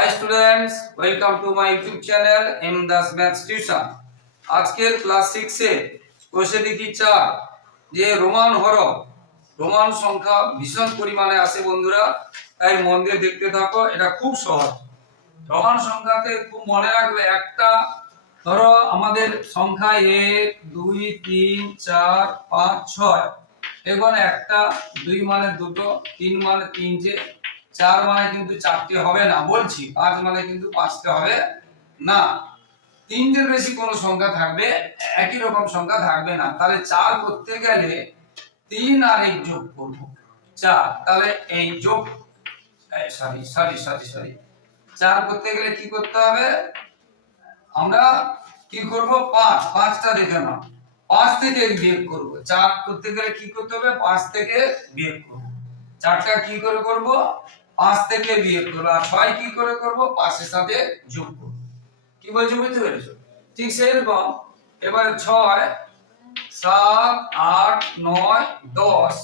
Hi students welcome to my YouTube channel M Das maths tuition আজকের class সিক্সে কোষে দেখি চার, যে রোমান হরফ। রোমান সংখ্যা ভীষণ পরিমাণে আসে বন্ধুরা, তাই মন দিয়ে দেখতে থাকো, এটা খুব সহজ। রোমান সংখ্যাতে খুব মনে রাখবে একটা, ধরো আমাদের সংখ্যা এক, দুই, তিন, চার, পাঁচ, ছয়। এখানে একটা, দুই মানে দুটো, তিন মানে তিনটে চার মানে কিন্তু চারটে হবে না, বলছি। পাঁচ মানে কিন্তু পাঁচটা হবে না। তিনটের বেশি কোনো সংখ্যা থাকবে, একই রকম সংখ্যা থাকবে না। তাহলে চার করতে গেলে তিন আর এক যোগ করব। চার, তাহলে এই যোগ সরি সরি সরি সরি চার করতে গেলে কি করতে হবে? আমরা কি করব? পাঁচ, পাঁচটা দেখে নাও। পাঁচ থেকে বিয়োগ করব। চার করতে গেলে কি করতে হবে? পাঁচ থেকে বিয়োগ করব। চারটা কি করে করব? পাঁচ থেকে বিয়োগ করব আর ছয় কি করে করব? পাঁচের সাথে যোগ করব। কি বলছো বুঝতে পেরেছ? ঠিক সেরকম। এবারে ছয়, সাত, আট, নয়, দশ,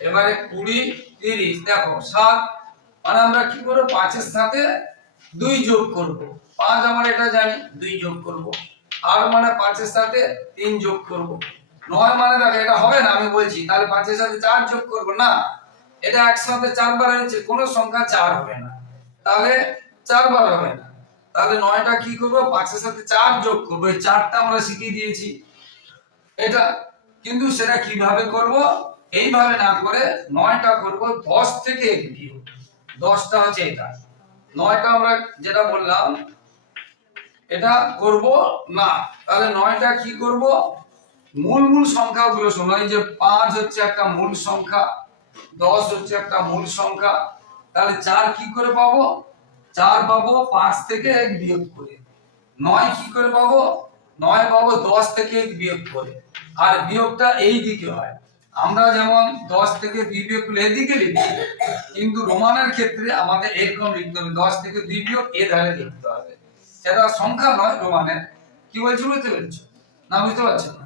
এবারে কুড়ি, তিরিশ। দেখো, সাত মানে আমরা কি করব? পাঁচের সাথে দুই যোগ করব। পাঁচ আমার এটা জানি, দুই যোগ করব। আট মানে পাঁচের সাথে তিন যোগ করব। নয় মানে দেখো, এটা হবে না, আমি বলছি। তাহলে পাঁচের সাথে চার যোগ করব না। এটা একসাথে চারবার হয়েছে কোনো সংখ্যা চার হবে না। তাহলে চারবার হবে না। তাহলে নয়টা কি করব? পাঁচের সাথে চার যোগ করব। এই চারটা আমরা শিখিয়ে দিয়েছি। এটা কিন্তু সেটা কীভাবে করব? এইভাবে না করে নয়টা করব, দশ থেকে দশটা হচ্ছে এটা। নয়টা আমরা যেটা বললাম, এটা করব না। তাহলে নয়টা কি করব? মূল মূল সংখ্যাগুলো শোনো। এই যে পাঁচ হচ্ছে একটা মূল সংখ্যা। দশ হচ্ছে একটা মূল সংখ্যা, তাহলে চার কি করে পাবো? চার পাবো পাঁচ থেকে এক বিয়োগ করে। নয় কি করে পাবো? নয় পাবো দশ থেকে এক বিয়োগ করে। আর বিয়োগটা এই দিকে হয়। আমরা যেমন দশ থেকে দুই বিয়োগ করলে এদিকে লিখি, কিন্তু রোমানের ক্ষেত্রে আমাদের এরকম লিখতে হবে, দশ থেকে দুই বিয়োগ এ ধারে লিখতে হবে। সেটা সংখ্যা নয়, রোমানের। কি বলছি, বুঝতে পেরেছ? না, বুঝতে পারছ না।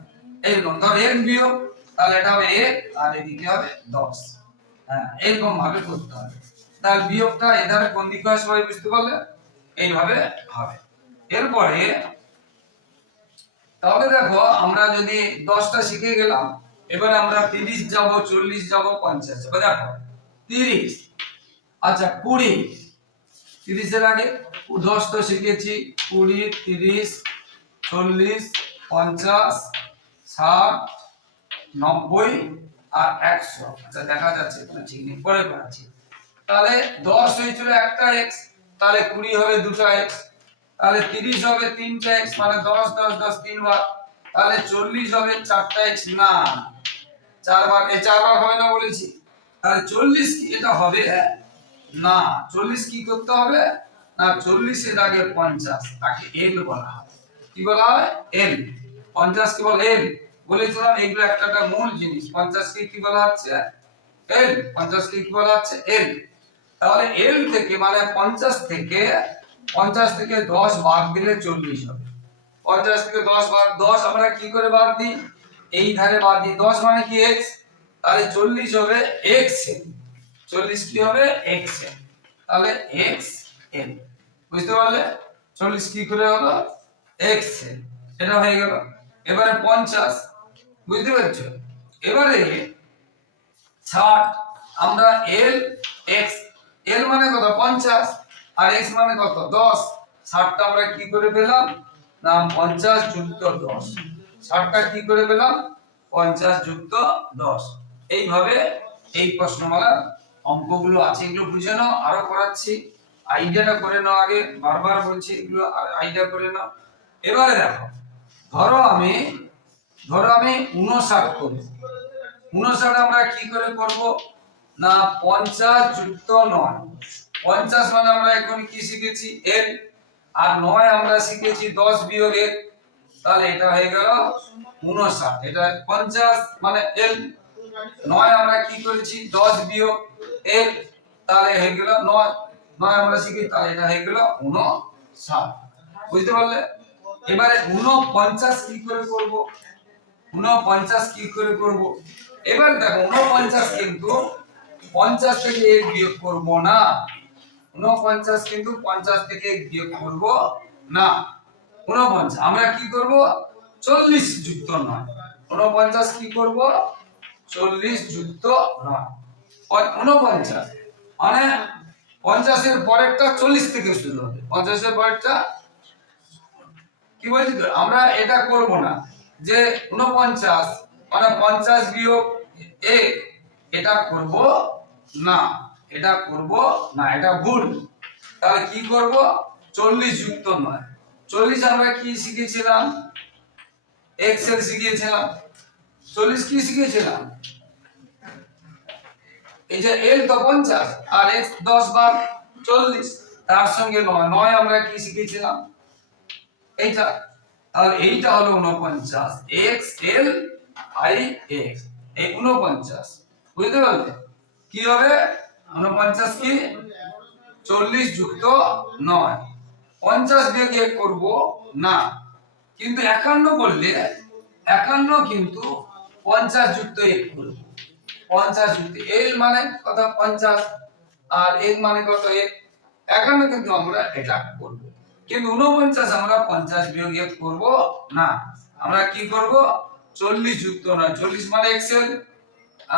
এইরকম ধর এক বিয়োগ তাহলে এটা হবে এক আর এদিকে হবে দশ। হ্যাঁ এরকম ভাবে করতে হবে। তাহলে বিয়োগটা এধারে কোন দিকে হয় সবাই বুঝতে পারলে? এইভাবে হবে। এরপরে, তাহলে দেখো, আমরা যদি দশটা শিখে গেলাম, এবার আমরা তিরিশ যাব, চল্লিশ যাব, পঞ্চাশ যাব। দেখো, তিরিশ আচ্ছা কুড়ি। তিরিশের আগে দশ তো শিখেছি। কুড়ি, তিরিশ, চল্লিশ, পঞ্চাশ, ষাট নব্বই আর একশো। আচ্ছা দেখা যাচ্ছে কোনো ঠিক নেই পরে পড়াচ্ছি তাহলে দশ হয়েছিল একটা এক্স তাহলে কুড়ি হবে দুটো এক্স তাহলে তিরিশ হবে তিনটা এক্স মানে দশ দশ দশ তিনবার তাহলে চল্লিশ হবে চারটা এক্স না। চারবার এই চারবার হবে না বলেছি। তাহলে চল্লিশ কি, এটা হবে? না। চল্লিশ কি করতে হবে? না চল্লিশের আগে পঞ্চাশ, তাকে এল বলা হয়। কি বলা হয়? এল পঞ্চাশ কি বল? এল বলেছিলাম এগুলো একটা একটা মূল জিনিস। পঞ্চাশকে কি বলা হচ্ছে? এল পঞ্চাশকে কি বলা হচ্ছে? এল তাহলে এল থেকে মানে পঞ্চাশ থেকে পঞ্চাশ থেকে দশ বাদ দিলে চল্লিশ হবে। পঞ্চাশ থেকে দশ বাদ, দশ আমরা কি করে বাদ দিই? এই ধারে বাদ দিই। দশ মানে কি এক্স তাহলে চল্লিশ হবে এক্স এল চল্লিশ কি হবে? এক্স এল তাহলে এক্স এল বুঝতে পারলে? চল্লিশ কি করে হলো? এক্স এল এটা হয়ে গেল। এবারে পঞ্চাশ। বুঝতে পারছ? এবারে ষাট আমরা এল এক্স এল মানে কত? পঞ্চাশ, আর এক্স মানে কত? দশ। ষাটটা আমরা কি করে পেলাম? না পঞ্চাশ যুক্ত দশ। ষাটটা কি করে পেলাম? পঞ্চাশ যুক্ত দশ। এইভাবে এই প্রশ্নমালার অঙ্কগুলো আছে, এগুলো বুঝে নাও, আরও করাচ্ছি আইডিয়াটা করে নাও আগে, বারবার বলছি এগুলো আইডিয়া করে নাও। এবারে দেখো, ধরো আমি ধরো আমি উনষাট করি। উনষাট আমরা কি করে করব? না, পঞ্চাশ যুক্ত নয়। পঞ্চাশ মানে আমরা এখন কি শিখেছি? এল। আর নয় আমরা শিখেছি দশ বিয়োগ এক তাহলে এটা হয়ে গেল উনষাট এটা পঞ্চাশ মানে এল। নয় আমরা কি করেছি? দশ বিয়োগ এক তাহলে হয়ে গেল নয়। নয় আমরা শিখি, তাহলে এটা হয়ে গেল উনষাট বুঝতে পারলে? এবারে উনপঞ্চাশ কি করে করব? উনপঞ্চাশ কি করে করব? এবার দেখো উনপঞ্চাশ কিন্তু পঞ্চাশ থেকে বিয়োগ করব না। উনপঞ্চাশ কিন্তু পঞ্চাশ থেকে বিয়োগ করব না। উনপঞ্চাশ আমরা কি করব? চল্লিশ যুক্ত নয়। উনপঞ্চাশ কি করব? চল্লিশ যুক্ত নয়। উনপঞ্চাশ মানে পঞ্চাশের পরেরটা চল্লিশ থেকে শুরু হবে। পঞ্চাশের পরেরটা কি বলছি আমরা এটা করব না। যে উনপঞ্চাশ মানে পঞ্চাশ বিয়োগ এ, এটা করব না, এটা করব না, এটা ভুল। তাহলে কি করব? চল্লিশ যুক্ত নয়। চল্লিশ আমরা কি শিখেছিলাম এক্সেল শিখিয়েছিলাম। চল্লিশ কি শিখেছিলাম এই যে এল তো পঞ্চাশ, আর এক্স দশ বার চল্লিশ, তার সঙ্গে নয়। নয় আমরা কি শিখেছিলাম এইটা। তাহলে এইটা হলো উনপঞ্চাশ এক্স এল আই এক্স এই উনপঞ্চাশ বুঝতে পারলে? কি হবে? উনপঞ্চাশ কি? চল্লিশ যুক্ত নয়। পঞ্চাশ বিয়োগ এক করব না। কিন্তু একান্ন করলে, একান্ন কিন্তু পঞ্চাশ যুক্ত এক করব। পঞ্চাশ যুক্ত এল মানে কত? পঞ্চাশ। আর এক মানে কত? এক। একান্ন কিন্তু আমরা এটা করব। কিন্তু উনপঞ্চাশ আমরা পঞ্চাশ বিয়োগ এক করব? না, আমরা কি করব? চল্লিশ যুক্ত নয় চল্লিশ মানে এক্সেল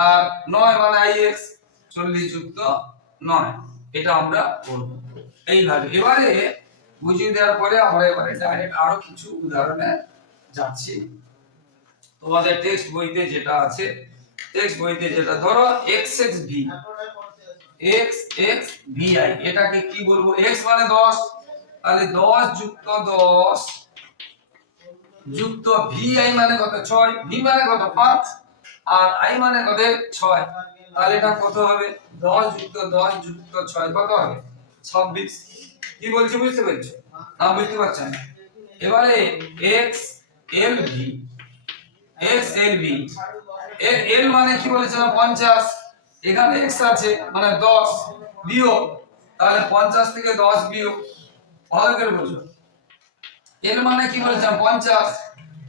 আর নয় মানে আই এক্স চল্লিশ যুক্ত নয়, এটা আমরা করব। এইভাবে। এবারে বুঝিয়ে দেওয়ার পরে আমরা এবারে ডাইরেক্ট আরও কিছু উদাহরণে যাচ্ছি। তোমাদের টেক্সট বইতে যেটা আছে টেক্সট বইতে যেটা, ধরো X X V X X V I এটাকে কি বলব? এক্স মানে দশ তাহলে দশ যুক্ত দশ যুক্ত ভি আই মানে কত ছয়? ভি মানে কত পাঁচ? আর আই মানে কত ছয়? তাহলে এটা কত হবে? দশ যুক্ত দশ যুক্ত ছয় কত হবে? ছাব্বিশ। কি বলছি বুঝতে পেরেছ? না, বুঝতে পারছেন এবারে X L V X L V L মানে কি বলেছিলাম? পঞ্চাশ। এখানে এক্স আছে মানে দশ। বিয়োগ। তাহলে পঞ্চাশ থেকে দশ বিয়োগ। ভালো করে বলছো এল মানে কি বলেছিলাম পঞ্চাশ।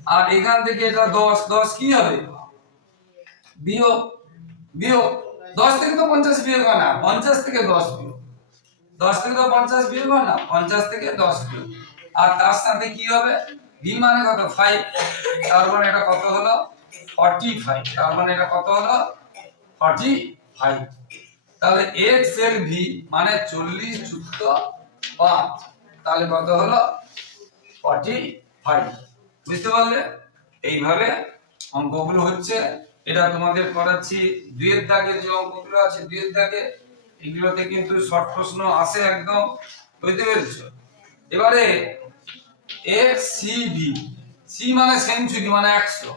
আর এখান থেকে এটা দশ। দশ কি হবে? বিয়োগ। বিয়োগ। দশ থেকে তো পঞ্চাশ বিয়োগ হয় না। পঞ্চাশ থেকে দশ বিয়োগ। দশ থেকে তো পঞ্চাশ বিয়োগ হয় না। পঞ্চাশ থেকে দশ বিয়োগ। আর তার সাথে কি হবে? ভি মানে কত? ফাইভ তার মানে এটা কত হলো? ফর্টি ফাইভ তার মানে এটা কত হলো? ফর্টি ফাইভ তাহলে এক্সের ভি মানে চল্লিশ যুক্ত পাঁচ। তাহলে কত হলো? ফর্টি ফাইভ বুঝতে পারলে? এইভাবে অঙ্কগুলো হচ্ছে। এটা তোমাদের করাচ্ছি দুয়ের দাগের যে অঙ্কগুলো আছে দুয়ের দাগে। এগুলোতে কিন্তু শর্ট প্রশ্ন আসে একদম। বুঝতে পেরেছ? এবারে এক্স সি ভি সি মানে সেঞ্চুরি মানে একশো।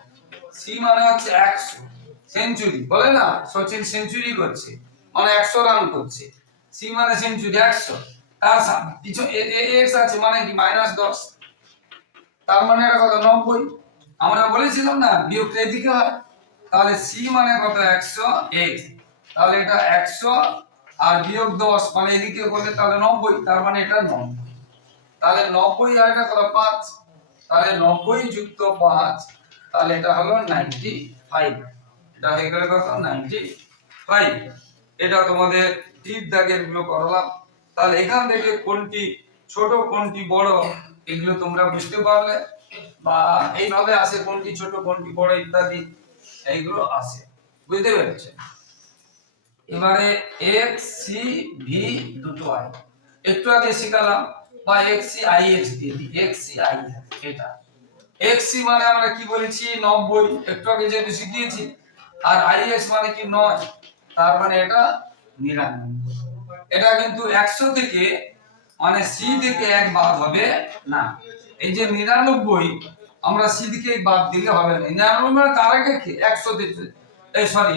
সি মানে হচ্ছে একশো। সেঞ্চুরি বলে না? সচিন সেঞ্চুরি করছে। মানে একশো রান করছে। সি মানে সেঞ্চুরি একশো। তার পিছনে এক্স আছে মানে কি মাইনাস দশ তার মানে এটা কত? নব্বই। আমরা বলেছিলাম না, বিয়োগটা এদিকে হয়। তাহলে সি মানে কত? একশো এক্স তাহলে এটা একশো আর বিয়োগ দশ মানে এদিকে করলে তাহলে নব্বই, তার মানে এটা নব্বই। তাহলে নব্বই আর এটা কত? পাঁচ। তাহলে নব্বই যুক্ত পাঁচ, তাহলে এটা হলো নাইনটি ফাইভ এটা হয়ে গেলে কত? নাইনটি ফাইভ এটা তোমাদের টিপ দাগেরগুলো করলাম। তাহলে এখান থেকে কোনটি ছোট, কোনটি বড়, এগুলো তোমরা বুঝতে পারলে। বা এইভাবে আসে কোনটি ছোট, কোনটি বড় ইত্যাদি, এইগুলো আসে। বুঝতে পেরেছে? এবারে এক্স সি ভি দুটো আই একটু আগে শিখালাম, বা এক্স সি আই এক্স দিয়ে দিই। এক্স সি আই এটা। এক্স সি মানে আমরা কি বলেছি? নব্বই। একটু আগে যেহেতু শিখিয়েছি। আর আই এক্স মানে কি নয়? তার মানে এটা নিরানব্বই। এটা কিন্তু একশো থেকে মানে সি থেকে এক বাদ হবে না। এই যে নিরানব্বই, আমরা সি থেকে বাদ দিলে হবে না। নিরানব্বই মানে তার আগে একশো দিতে এই সরি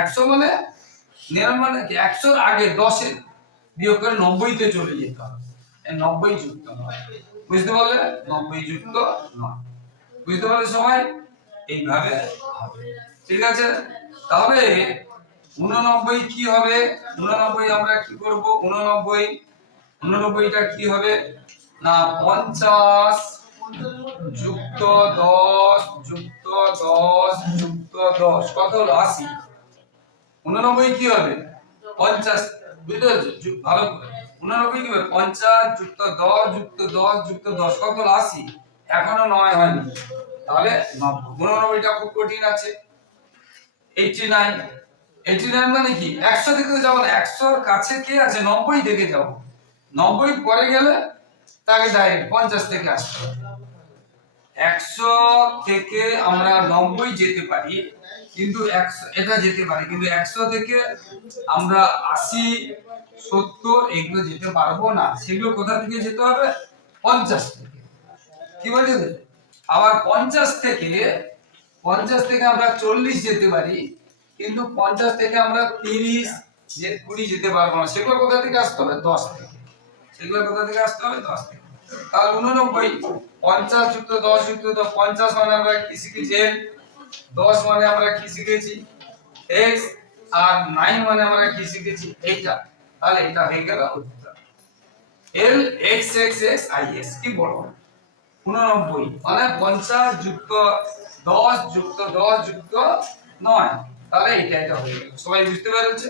একশো মানে নিরানব্বই মানে একশোর আগে দশে বিয়োগ করে নব্বইতে চলে যেতে হবে। নব্বই যুক্ত নয়। বুঝতে পারলে? নব্বই যুক্ত নয়। বুঝতে পারলে সবাই? এইভাবে হবে। ঠিক আছে? তাহলে উননব্বই কি হবে? উননব্বই আমরা কি করব? উননব্বই। উননব্বইটা কি হবে? না, পঞ্চাশ যুক্ত দশ যুক্ত দশ যুক্ত দশ। কত হলো? আশি। উননব্বই কি হবে? পঞ্চাশ। বুঝতে পারছ? ভালো করে। উননব্বই কি হবে? পঞ্চাশ যুক্ত দশ যুক্ত দশ যুক্ত দশ। কত হলো? আশি। এখনও নয় হয়নি। তাহলে নব্বই। উননব্বইটা খুব কঠিন আছে। এইটি নাইন এইটি নাইন মানে কি? একশো থেকে যাব না, একশোর কাছে কে আছে? নব্বই থেকে যাব। নব্বই পরে গেলে তাকে ডাইরেক্ট পঞ্চাশ থেকে আসতে হবে। একশো থেকে আমরা নব্বই যেতে পারি, কিন্তু একশো, এটা যেতে পারি, কিন্তু একশো থেকে আমরা আশি, সত্তর এগুলো যেতে পারব না। সেগুলো কোথা থেকে যেতে হবে? পঞ্চাশ থেকে। কি বলছে আবার পঞ্চাশ থেকে পঞ্চাশ থেকে আমরা চল্লিশ যেতে পারি কিন্তু পঞ্চাশ থেকে আমরা তিরিশ যে কুড়ি যেতে পারব না, সেগুলো কোথা থেকে আসতে হবে? দশ থেকে। সেগুলো কোথা থেকে আসতে হবে? দশ থেকে। তাহলে উননব্বই, পঞ্চাশ যুক্ত দশ যুক্ত দশ, পঞ্চাশ মানে আমরা কি শিখেছি? দশ মানে আমরা কি শিখেছি? এক্স আর নাইন মানে আমরা কি শিখেছি? এইটা। তাহলে এটা হয়ে গেল L X X X I S কি বলব? উননব্বই। মানে পঞ্চাশ যুক্ত দশ যুক্ত দশ যুক্ত নয়। তাহলে এটা এটা হয়ে গেল। সবাই বুঝতে পেরেছে?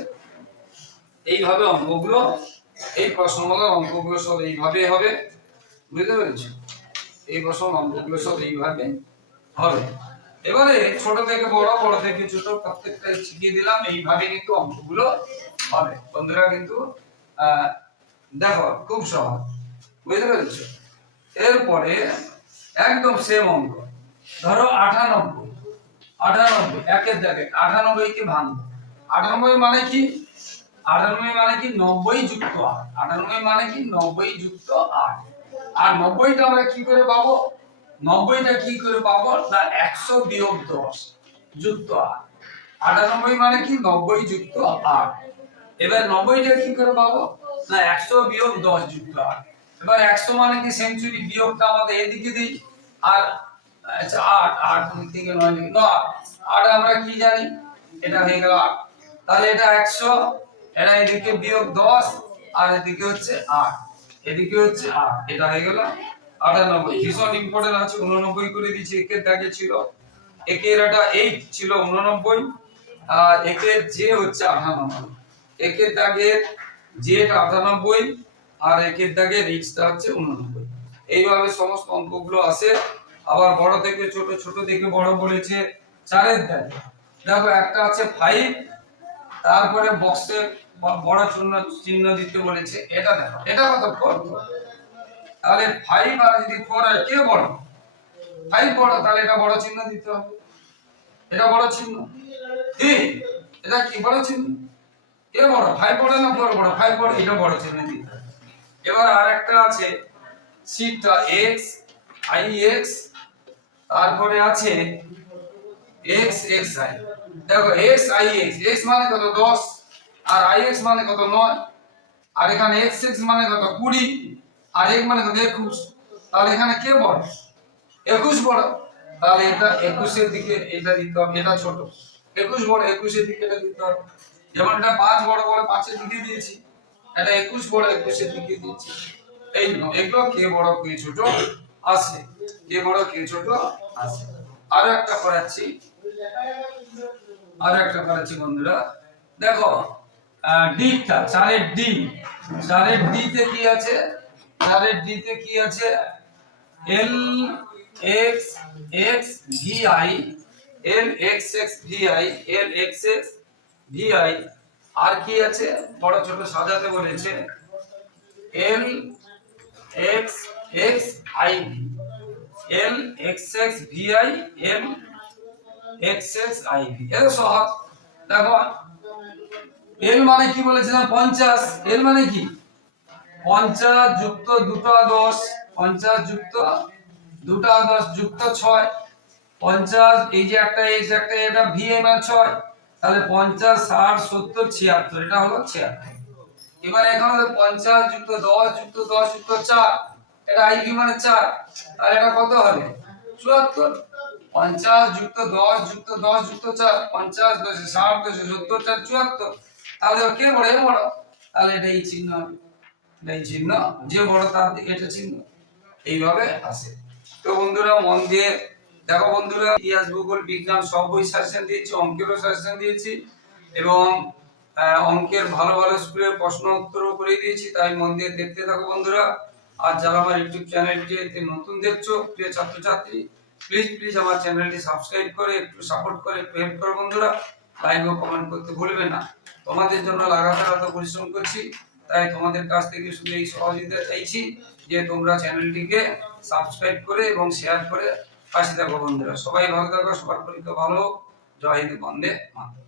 এইভাবে অঙ্কগুলো, এই প্রশ্নগুলো অঙ্কগুলো সব এইভাবে হবে। বুঝতে পেরেছ? এই প্রশ্ন অঙ্কগুলো সব এইভাবে হবে। এবারে ছোট থেকে বড় বড় থেকে ছোট প্রত্যেকটা শিখিয়ে দিলাম। এইভাবে কিন্তু অঙ্কগুলো হবে। বন্ধুরা কিন্তু দেখো, খুব সহজ। বুঝতে পেরেছ? এরপরে একদম সেম অঙ্ক। ধরো আটানব্বই। আটানব্বই, একের দেখে আটানব্বই কে ভাঙবো? আটানব্বই মানে কি? আটানব্বই মানে কি? নব্বই যুক্ত আট। আটানব্বই মানে কি? নব্বই যুক্ত আট। আর নব্বইটা আমরা কি করে পাবো? নব্বইটা কি করে পাবো? না, একশো বিয়োগ দশ যুক্ত আট। আটানব্বই মানে কি? নব্বই যুক্ত আট। এবার নব্বইটা কি করে পাবো? না, একশো বিয়োগ দশ যুক্ত আট। এবার একশো মানে কি? সেঞ্চুরি বিয়োগটা আমাদের এদিকে দিই। আর আচ্ছা আট আট দুই থেকে নয় দিকে আট। আমরা কি জানি? এটা হয়ে গেল আট। তাহলে এটা একশো এটা এদিকে বিয়োগ দশ, আর এদিকে হচ্ছে আট। এদিকে হচ্ছে আট, এটা হয়ে গেল আটানব্বই। ভীষণ ইম্পর্টেন্ট আছে, উননব্বই করে দিচ্ছি একের দাগে ছিল। একের এটা এইট ছিল, উননব্বই। আর একের যে হচ্ছে আটানব্বই। একের দাগের জেড আটানব্বই, আর একের দাগের এইচটা হচ্ছে উননব্বই। এইভাবে সমস্ত অঙ্কগুলো আসে আবার বড় থেকে ছোট ছোট থেকে বড় বলেছে, চারের দাগে। দেখো, একটা আছে ফাইভ তারপরে বক্সে বড় চিহ্ন চিহ্ন দিতে বলেছে, এটা দেখো, এটা কত ফোর তাহলে ফাইভ আর যদি ফোর হয়, কে বড়? ফাইভ বড়, তাহলে এটা বড় চিহ্ন দিতে হবে। এটা বড় চিহ্ন। কি এটা কি বড় চিহ্ন? কে বড়? ফাইভ বড় না ফোর বড়? ফাইভ বড়, এটা বড় চিহ্ন দিতে হবে। এবার আর একটা আছে সিটটা এক্স আই এক্স তারপরে আছে এক্স এক্স আই দেখো এক্স আই এক্স এক্স মানে কত দশ, আর আই এক্স মানে কত নয়। আর এখানে এক্স এক্স মানে কত কুড়ি, আর এক মানে কত একুশ। তাহলে এখানে কে বড়? একুশ বড়। তাহলে এটা একুশের দিকে এটা দিতে হবে, এটা ছোট। একুশ বড়, একুশের দিকে এটা দিতে হবে। যেমন এটা পাঁচ বড় বড় পাঁচের দিকে দিয়েছি, এটা একুশ বড়, একুশের দিকে দিয়েছি। এই এগুলো কে বড়, কে ছোট, আছে। কে বড়, কে ছোট? আছে। আরও একটা করাচ্ছি। আরও একটা করাচ্ছি, বন্ধুরা। দেখো ডিটা চারের ডি। চারের ডি তে কি আছে? চারের ডি তে কি আছে? L X X V I, L X X V I, L X X V I. আর কি আছে? বড়, ছোট সাজাতে বলেছে। L X X I V. L X X L X X I সহজ। দেখো এল মানে কি বলেছিলাম? পঞ্চাশ। এল মানে কি? পঞ্চাশ যুক্ত দুটো দশ। পঞ্চাশ যুক্ত দুটা দশ যুক্ত ছয়। পঞ্চাশ, এই যে একটা এই যে একটা এটা ভি এ মানে ছয়। তাহলে পঞ্চাশ, ষাট, সত্তর, ছিয়াত্তর, এটা হলো ছিয়াত্তর। এবার এখানে পঞ্চাশ যুক্ত দশ যুক্ত দশ, যুক্ত চার। এটা আই ভি মানে চার, তাহলে এটা কত হবে? চুয়াত্তর। পঞ্চাশ যুক্ত দশ যুক্ত দশ যুক্ত চার, পঞ্চাশ দশে ষাট দশে সত্তর চার, চুয়াত্তর। তাহলে কে বড়? এ বড়। তাহলে এটা এই চিহ্ন এটা এই চিহ্ন। যে বড় তার এটা চিহ্ন। এইভাবে আসে। তো বন্ধুরা, মন দিয়ে দেখো বন্ধুরা, ইতিহাস, ভূগোল, বিজ্ঞান সব বই সাজেশন দিয়েছি, অঙ্কেরও সাজেশন দিয়েছি এবং অঙ্কের ভালো ভালো স্কুলের প্রশ্ন উত্তরও করে দিয়েছি, তাই মন দিয়ে দেখতে থাকো বন্ধুরা। আর যারা আমার ইউটিউব চ্যানেলটি নতুন দেখছ, প্রিয় ছাত্রছাত্রী প্লিজ প্লিজ আমার চ্যানেলটি সাবস্ক্রাইব করে, একটু সাপোর্ট করে, একটু হেল্প করো বন্ধুরা লাইক ও কমেন্ট করতে ভুলবে না তোমাদের জন্য লাগাতার এত পরিশ্রম করছি, তাই তোমাদের কাছ থেকে শুধু এই সহযোগিতা চাইছি যে তোমরা চ্যানেলটিকে সাবস্ক্রাইব করে এবং শেয়ার করে পাশে থাকো বন্ধুরা সবাই ভালো থাকো, সবার পরীক্ষা ভালো। জয় হিন্দ, বন্দে মাতরম।